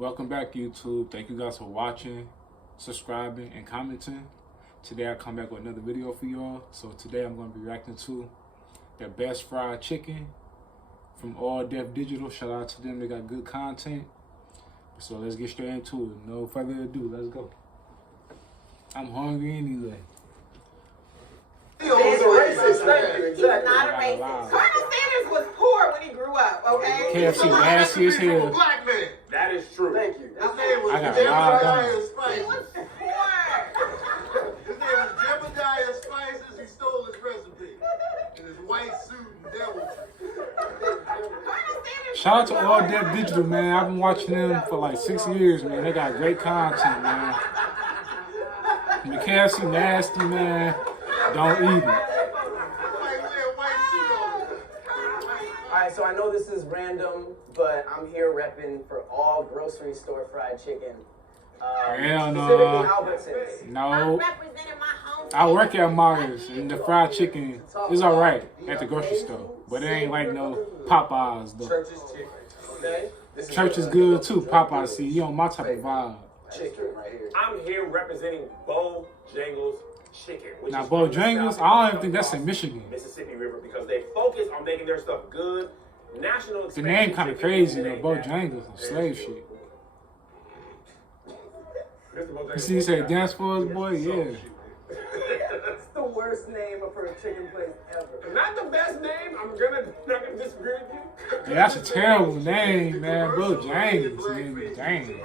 Welcome back, YouTube. Thank you guys for watching, subscribing, and commenting. Today I come back with another video for y'all. So today I'm going to be reacting to the best fried chicken from All Def Digital. Shout out to them. They got good content. So let's get straight into it. No further ado, let's go. I'm hungry anyway. He's a racist. Thank you. He's not a racist. Colonel Sanders was poor when he grew up, okay? KFC nasty as hell. Black man. That is true. Thank you. His name was I got a lot of He was Spices. poor. His name was Jebediah Spices. He stole his recipe in his white suit and devil Shout out to All Def Digital, man. I've been watching them for like 6 years, man. They got great content, man. And the KFC nasty, man. Don't eat it. Alright, so I know this is random, but I'm here repping for all grocery store fried chicken. Hell no. Specifically Albertsons. No. I'm representing my home. I work at Myers, and the fried chicken is alright at the grocery store. But it ain't like no Popeyes, though. Church's chicken. Okay? Church is good, too. Popeyes, see, you on my type of vibe. Chicken right here. I'm here representing Bojangles Chicken. Which Now, is from the Bojangles, South I don't even think that's in Michigan. Mississippi River, because they focus on making their stuff good. National The name kind of crazy, though. Bojangles, some slave shit. You see, he said dance for us, boy? Yeah. It's the worst name for a chicken place ever. Not the best name. I'm not gonna disagree with you. Yeah, that's a terrible name, man. Bojangles, man. Dang.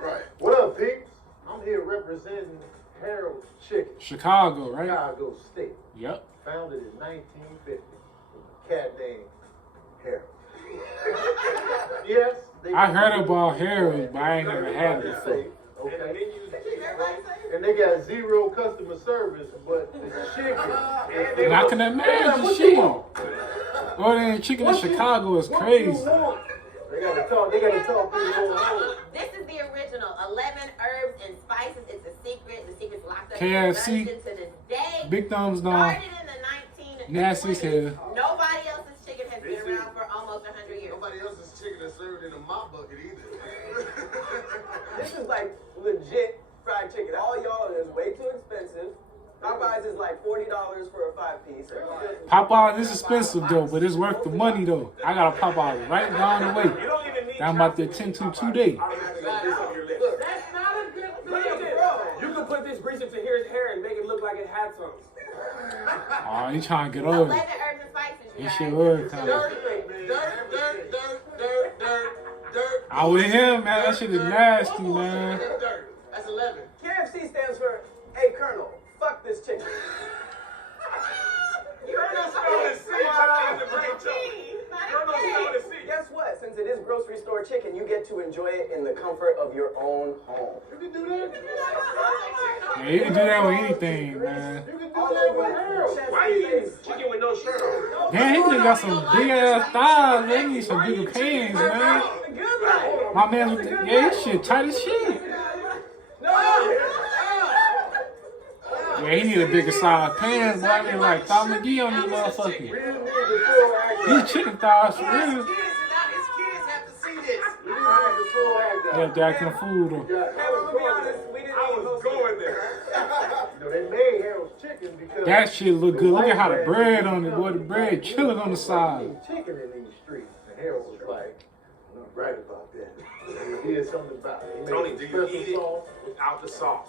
Right. What up, peeps? I'm here representing Harold's Chicken, Chicago, right? Chicago State. Yep. Founded in 1950. A cat named Harold. Yes. I heard about Harold, but I ain't never had it before. Okay. And they got zero customer service, but the chicken. And I can imagine shit. Ordering chicken in Chicago is crazy. They gotta talk through the whole. This is the original. 11 herbs and spices. It's a secret. The secret's locked up KFC. in the dungeon to this day. Big thumbs down. Started in the 1920s. Nasty as hell. Nobody else's chicken has been around for almost 100 years. Nobody else's chicken is served in a mop bucket either. This is like legit fried chicken. All y'all is way too expensive. Popeyes is like $40 for a 5-piece. Popeyes is expensive though, but it's worth the money though. I got a Popeyes right down the way. You don't even need I'm about to attend to today. That's not a good thing. You can put this grease into his hair and make it look like it had some. Oh, he trying to get 11 over. herbs and spices. He guys. shit was kind of. Dirt. I with him, man. That shit is nasty, man. That's 11. KFC stands for, hey Colonel, fuck this chicken. Guess what? Since it is grocery store chicken, you get to enjoy it in the comfort of your own home. You can do that. Yeah, you can do that with anything, man. You can do that with Harold. Why you eating chicken with no shirt on? Damn, he just got some big ass thighs, man. He need some bigger pants, man. My man, yeah, his shit tight as shit. Yeah, he need a bigger size pants, boy. I mean, like Tom McGee on this motherfucker. These chicken thighs for real. Yeah, Jack in the food though. I was going there. You know, they made Harold's chicken because That shit look good. Look at how the bread on it, boy. The bread chilling on the side. chicken in these streets. And Harold was like, I'm not right about that. And he did something about it. He made Tony, a do you special eat it sauce. without the sauce?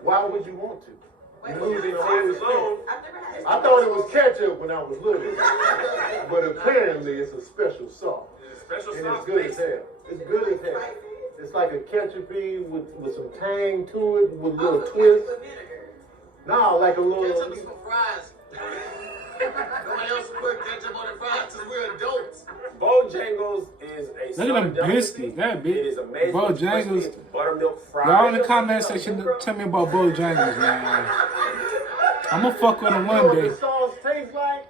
Why would you want to? Wait, You're losing the Sauce whole alone. experience. I've never had it. I thought it was ketchup when I was little, but apparently it's a special sauce, Special and sauce it's good base. as hell. It's good as hell. It's like a ketchupy with some tang to it, with a little twist. No, like a little. Ketchup is for fries. Nobody else put ketchup on their fries because we're adults. Bojangles is a Look at them southern biscuits. delicacy. That It bit. is amazing. Bojangles. It's buttermilk fried. Y'all in the comment section, tell me about Bojangles, man. I'm gonna fuck with them You know one what day. the sauce tastes like?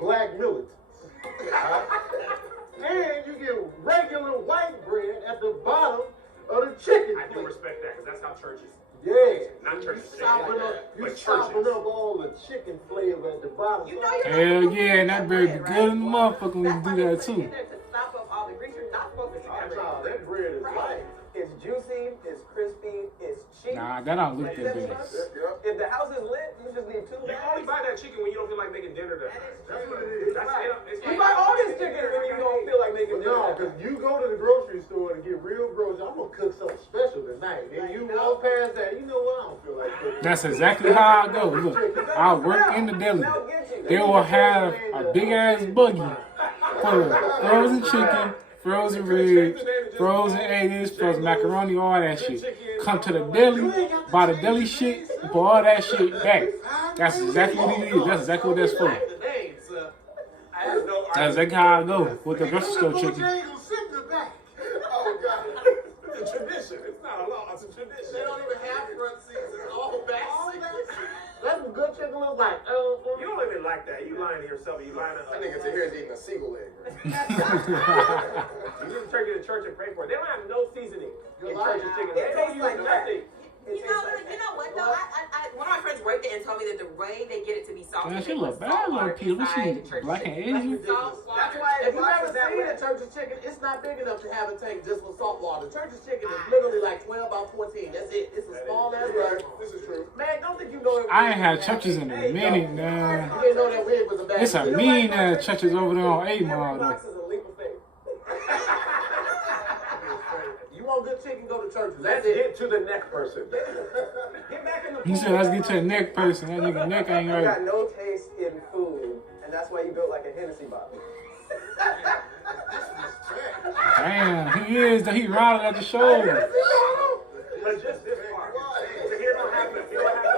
Black militants. And you get regular white bread at the bottom of the chicken I do plate. respect that because that's how churches. Yeah. Not churches. You but sopping churches. up all the chicken flavor at the bottom. You know you're Hell yeah, and that bread be good in the motherfucker when you do that too. To stop up all the grease, you're not supposed to eat that bread. That that bread is light. It's juicy, it's crispy, it's cheap. Nah, that don't look Like that 70 bad. bucks. Yep. If the house is lit, you just need 2 You bags. only buy that chicken when you don't feel like making dinner that night. That's what it is. That's it. You buy all this chicken when you don't feel like making But dinner. no, because you go to the grocery store to get real groceries. I'm going to cook something special tonight. And you walk past that, you know what? I don't feel like cooking. That's exactly how I go. Look, I work in the deli. They will have a big ass buggy full of frozen chicken, frozen ribs, frozen eggs, frozen macaroni, all that shit. Come to the deli, buy the deli shit, put all that shit back. That's exactly what it is. That's exactly what that's for. That's exactly how I go with the grocery store chicken. Oh, God. It's a tradition. It's not a law. It's a tradition. They don't even have front seats. It's all back seats. That's what good chicken looks like. You don't even like that. You lying to yourself. You lying to That nigga to here is eating a seagull egg. You need to turkey to church and pray for it. They don't have no seasoning in church and chicken. They don't use nothing. You know what though? One of my friends worked there and told me that the way they get it to be salty. Man, she look bad, little piece. What she, black and Asian? That's why If you never seen a church's chicken, it's not big enough to have a tank just for salt water. Church's chicken is literally like 12 by 14. That's it. It's a small ass bird. This is true. Man, don't think you know I ain't had churches in a minute, man. You didn't know that wig was a bad It's a mean ass churches over there on 8 Mile, though. Box is a leap of faith. You want good chicken, go to churches. Let's That's it. get to the neck person. Get back in the He said, let's get to the neck person. That nigga neck ain't You right. got no taste in food, and that's why you built like a Hennessy bottle. Damn, he is. He rounded at the shoulder. But just this part. So he don't have the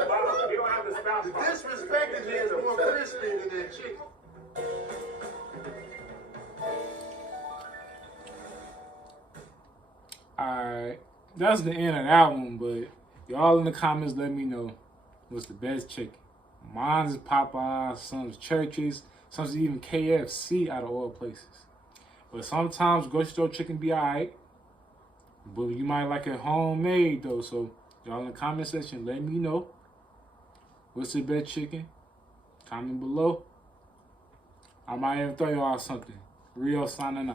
bottom. He don't have the spout The part. disrespect in here is more crispy than that chicken. Alright, that's the end of that one, but y'all in the comments let me know what's the best chicken. Mine's is Popeyes, some's Churches, some's even KFC out of all places. But sometimes grocery store chicken be alright, but you might like it homemade though, so y'all in the comment section let me know what's the best chicken. Comment below. I might even throw y'all something. Real signing up.